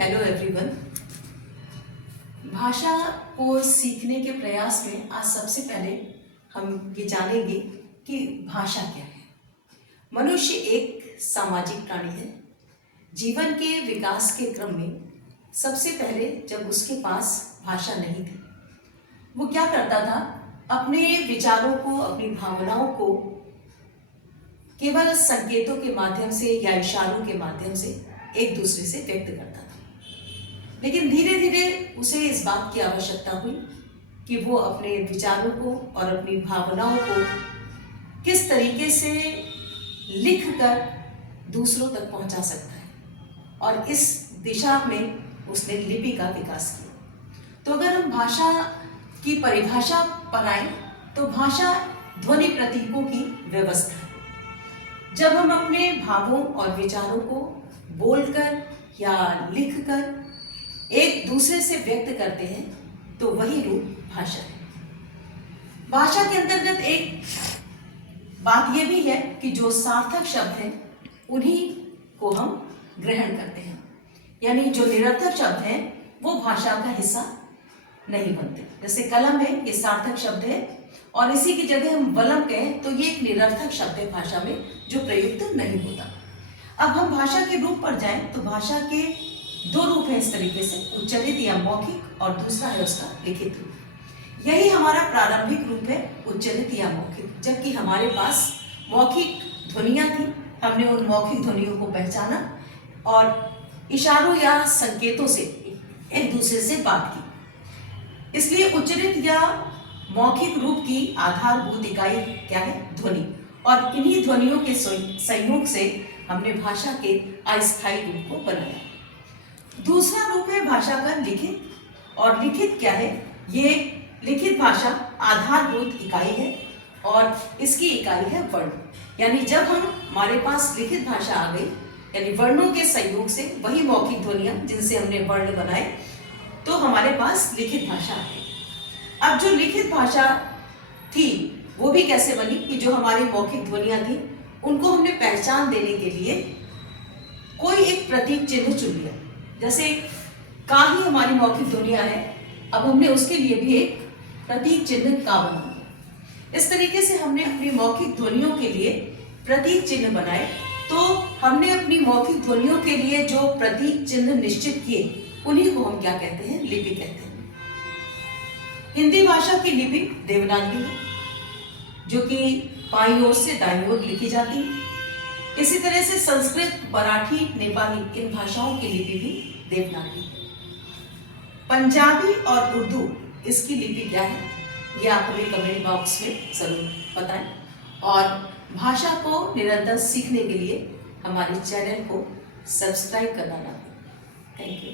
Hello everyone. भाषा को सीखने के प्रयास में आज सबसे पहले हम ये जानेंगे कि भाषा क्या है। मनुष्य एक सामाजिक प्राणी है। जीवन के विकास के क्रम में सबसे पहले जब उसके पास भाषा नहीं थी, वो क्या करता था? अपने विचारों को, अपनी भावनाओं को केवल संकेतों के माध्यम से या इशारों के माध्यम से एक दूसरे से व्यक्त करता था। लेकिन धीरे धीरे उसे इस बात की आवश्यकता हुई कि वो अपने विचारों को और अपनी भावनाओं को किस तरीके से लिखकर दूसरों तक पहुंचा सकता है, और इस दिशा में उसने लिपि का विकास किया। तो अगर हम भाषा की परिभाषा पर आए तो भाषा ध्वनि प्रतीकों की व्यवस्था है। जब हम अपने भावों और विचारों को बोलकर या लिखकर एक दूसरे से व्यक्त करते हैं तो वही रूप भाषा है। भाषा के अंतर्गत एक बात यह भी है कि जो सार्थक शब्द हैं उन्हीं को हम ग्रहण करते हैं, यानी जो निरर्थक शब्द हैं वो भाषा का हिस्सा नहीं बनते। जैसे कलम है, ये सार्थक शब्द है, और इसी की जगह हम वलम कहें तो ये एक निरर्थक शब्द है भाषा में, जो प्रयुक्त नहीं होता। अब हम भाषा के रूप पर जाएं तो भाषा के दो रूप हैं इस तरीके से, उच्चरित या मौखिक, और दूसरा है उसका लिखित रूप। यही हमारा प्रारंभिक रूप है, उच्चरित या मौखिक। जबकि हमारे पास मौखिक ध्वनियां थी, हमने उन मौखिक ध्वनियों को पहचाना और इशारों या संकेतों से एक दूसरे से बात की। इसलिए उच्चरित या मौखिक रूप की आधारभूत इकाई क्या है? ध्वनि। और इन्हीं ध्वनियों के संयोग से हमने भाषा के अस्थायी रूप को बनाया। दूसरा रूप है भाषा का लिखित। और लिखित क्या है? ये लिखित भाषा आधारभूत इकाई है और इसकी इकाई है वर्ण। यानी जब हमारे पास लिखित भाषा आ गई, यानी वर्णों के संयोग से वही मौखिक ध्वनियां जिनसे हमने वर्ण बनाए, तो हमारे पास लिखित भाषा आ गई। अब जो लिखित भाषा थी वो भी कैसे बनी कि जो हमारी मौखिक ध्वनियां थी उनको हमने पहचान देने के लिए कोई एक प्रतीक चिन्ह चुन लिया। जैसे का ही हमारी मौखिक ध्वनियां है, अब हमने उसके लिए भी एक प्रतीक चिन्ह का बना दिया। इस तरीके से हमने अपनी मौखिक ध्वनियों के लिए प्रतीक चिन्ह बनाए। तो हमने अपनी मौखिक ध्वनियों के लिए जो प्रतीक चिन्ह निश्चित किए उन्हीं को हम क्या कहते हैं? लिपि कहते हैं। हिंदी भाषा की लिपि देवनागरी है, जो कि बाईं ओर से दाईं ओर लिखी जाती है। इसी तरह से संस्कृत, मराठी, नेपाली, इन भाषाओं की लिपि भी देवनागरी है। पंजाबी और उर्दू, इसकी लिपि क्या है ये आप हमें कमेंट बॉक्स में जरूर बताएं। और भाषा को निरंतर सीखने के लिए हमारे चैनल को सब्सक्राइब करना ना भूलें। Thank you.